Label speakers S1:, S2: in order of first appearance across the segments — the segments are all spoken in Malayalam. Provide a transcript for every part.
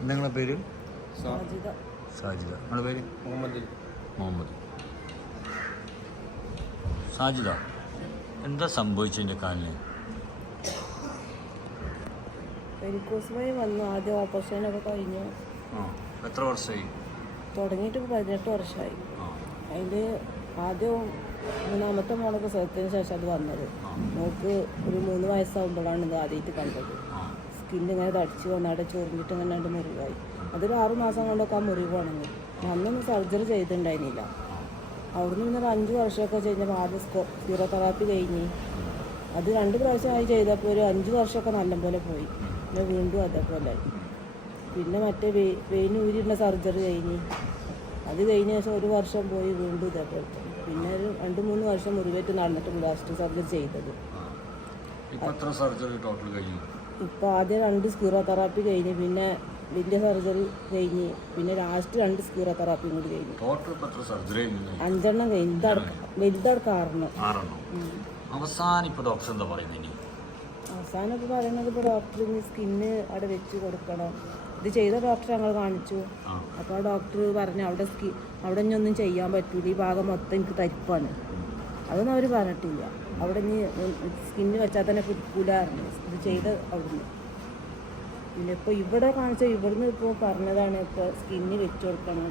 S1: എന്താ നിങ്ങളെ പേര്?
S2: സാജിത
S1: സാജിദ. നിങ്ങളുടെ പേര്?
S3: മുഹമ്മദ്.
S1: മുഹമ്മദ്. സാജിദ എന്താ സംഭവിച്ചതിന്റെ കാലിന്?
S2: വെരിക്കോസ് വഴി വന്നു. ആദ്യം ഓപ്പറേഷനൊക്കെ കഴിഞ്ഞു.
S1: ആ എത്ര വർഷമായി?
S2: തുടങ്ങിയിട്ട് പതിനെട്ട് വർഷമായി. അതിൽ ആദ്യം മൂന്നാമത്തെ മോളൊക്കെ പ്രസവത്തിന് ശേഷം അത് വന്നത്. നമുക്ക് ഒരു മൂന്ന് വയസ്സാകുമ്പോഴാണ് ഇത് ആദ്യമായിട്ട് കണ്ടത്. സ്കിന്ന് ഇങ്ങനെ തടിച്ച് വന്നാടെ ചൊറിഞ്ഞിട്ട് ഇങ്ങനെ രണ്ട് മുറിവായി. അതൊരു ആറു മാസം കൊണ്ടൊക്കെ ആ മുറിവ് ഉണങ്ങി. അന്നൊന്നും സർജറി ചെയ്തിട്ടുണ്ടായിരുന്നില്ല. അവിടുന്ന് പിന്നെ ഒരു അഞ്ച് വർഷമൊക്കെ കഴിഞ്ഞപ്പോൾ ആദ്യം സ്കോ സീറോ തെറാപ്പി കഴിഞ്ഞ്. അത് രണ്ട് പ്രാവശ്യമായി ചെയ്തപ്പോൾ ഒരു അഞ്ച് വർഷമൊക്കെ നല്ലപോലെ പോയി. പിന്നെ വീണ്ടും അതേപോലെ പിന്നെ മറ്റേ വെ വെയിൻ ഊരിടുന്ന സർജറി കഴിഞ്ഞ്. അത് കഴിഞ്ഞ ശേഷം ഒരു വർഷം പോയി വീണ്ടും ഇതേപോലെ പിന്നെ ഒരു രണ്ട് മൂന്ന് വർഷം മുറിവേറ്റ് നടന്നിട്ടുണ്ട് ലാസ്റ്റ് സർജറി ചെയ്തത്.
S1: സർജറി ടോട്ടൽ കഴിഞ്ഞു?
S2: ഇപ്പോൾ ആദ്യം രണ്ട് സ്കീറോ തെറാപ്പി കഴിഞ്ഞ് പിന്നെ വലിയ സർജറി കഴിഞ്ഞ് പിന്നെ ലാസ്റ്റ് രണ്ട് സ്കീറോ തെറാപ്പിയും കൂടി കഴിഞ്ഞു. അഞ്ചെണ്ണം കഴിഞ്ഞു. വലുതടക്കം ആറെണ്ണം.
S1: ആറെണ്ണം. അവസാനം ഇപ്പോൾ ഡോക്ടർ എന്താ പറയുന്നത് ഇനി?
S2: അവസാനം ഇപ്പോൾ പറയുന്നത് ഇപ്പോൾ ഡോക്ടർ ഇനി സ്കിന്ന് അവിടെ വെച്ച് കൊടുക്കണം. ഇത് ചെയ്ത ഡോക്ടർ ഞങ്ങൾ കാണിച്ചു. അപ്പോൾ ആ ഡോക്ടർ പറഞ്ഞു അവിടെ സ്കിൻ അവിടെ ഇനി ഒന്നും ചെയ്യാൻ പറ്റൂല. ഈ ഭാഗം മൊത്തം എനിക്ക് തരിപ്പാണ്. അതൊന്നും അവർ പറഞ്ഞിട്ടില്ല. അവിടെ നീ സ്കിന്ന് വെച്ചാൽ തന്നെ പറഞ്ഞു ഇത് ചെയ്ത് അവിടുന്ന്. പിന്നെ ഇപ്പോൾ ഇവിടെ കാണിച്ച ഇവിടുന്ന് ഇപ്പോൾ പറഞ്ഞതാണ് ഇപ്പോൾ സ്കിന്ന് വെച്ച് കൊടുക്കണം.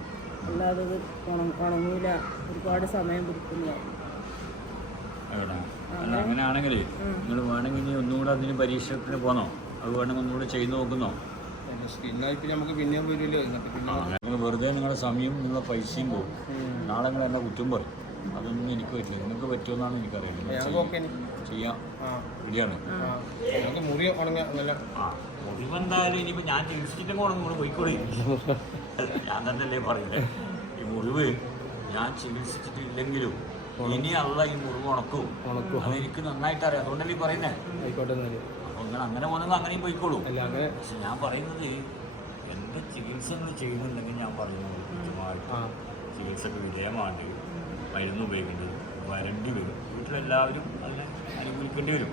S2: അല്ലാതെ ഇത് ഉണ- ഉണങ്ങൂല. ഒരുപാട് സമയം പിടിക്കുന്ന
S1: എവിടെ? അല്ല അങ്ങനെയാണെങ്കിൽ നിങ്ങൾ വേണമെങ്കിൽ ഇനി ഒന്നുകൂടെ അതിന് പരീക്ഷണത്തിന് പോന്നോ? അത് വേണമെങ്കിൽ ഒന്നുകൂടെ ചെയ്ത് നോക്കുന്നോ?
S3: നമുക്ക് പിന്നെയും
S1: വെറുതെ നിങ്ങളുടെ സമയം നിങ്ങളുടെ പൈസയും പോകും. നാളെ നിങ്ങൾ എന്നെ കുറ്റം പറയും. അതൊന്നും എനിക്ക് പറ്റില്ല. നിങ്ങൾക്ക് പറ്റുമെന്നാണ്
S3: എനിക്കറിയില്ല
S1: ചെയ്യാം.
S3: ഞങ്ങൾക്ക് മുറി
S1: മുറിവെന്തായാലും ഇനിയിപ്പോൾ ഞാൻ ചികിത്സിച്ചിട്ടും കൂടെ നിങ്ങൾ പോയിക്കോളി ഞാൻ തന്നെയല്ലേ പറയുന്നത് ഈ മുറിവ് ഞാൻ ചികിത്സിച്ചിട്ടില്ലെങ്കിലും ഇനി അല്ല ഈ മുറിവ് ഉണക്കും.
S3: അത്
S1: എനിക്ക് നന്നായിട്ട് അറിയാം. അതുകൊണ്ടല്ലേ ഈ പറയുന്നത്
S3: ആയിക്കോട്ടെ
S1: അപ്പോൾ നിങ്ങൾ അങ്ങനെ പോകുന്നെങ്കിൽ അങ്ങനെയും പോയിക്കോളൂ. പക്ഷെ ഞാൻ പറയുന്നത് എന്റെ ചികിത്സ നിങ്ങൾ ചെയ്യുന്നുണ്ടെങ്കിൽ ഞാൻ പറയുന്നത് ചികിത്സക്ക് വിധേയമാണ്ട് മരുന്ന് ഉപയോഗിക്കേണ്ടത് വരണ്ടി വരും. വീട്ടിലെല്ലാവരും അതിനെ അനുകൂലിക്കേണ്ടി വരും.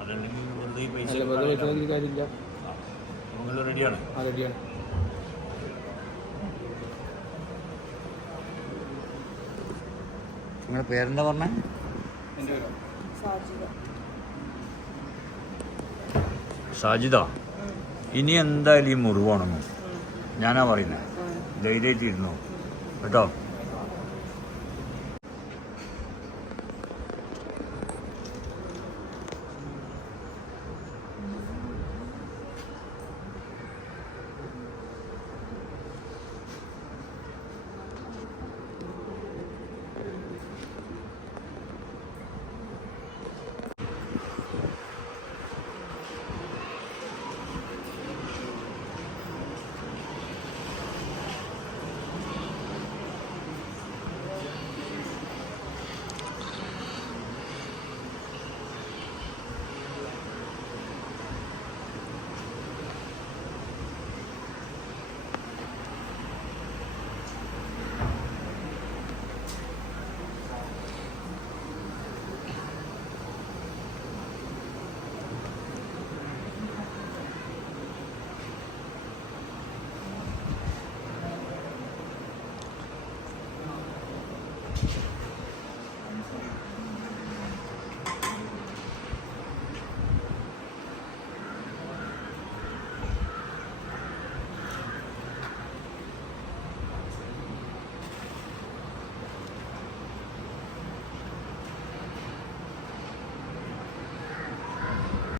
S1: അതല്ലെങ്കിൽ വെറുതെ ഈ പൈസ നിങ്ങൾ റെഡിയാണ്.
S3: റെഡിയാണ്.
S1: നിങ്ങളുടെ പേരെന്താ പറഞ്ഞേ? സാജിദ. ഇനി എന്തായാലും ഈ മുറിവാണെന്നോ ഞാനാ പറയുന്നത് ധൈര്യമായിട്ട് ഇരുന്നു കേട്ടോ?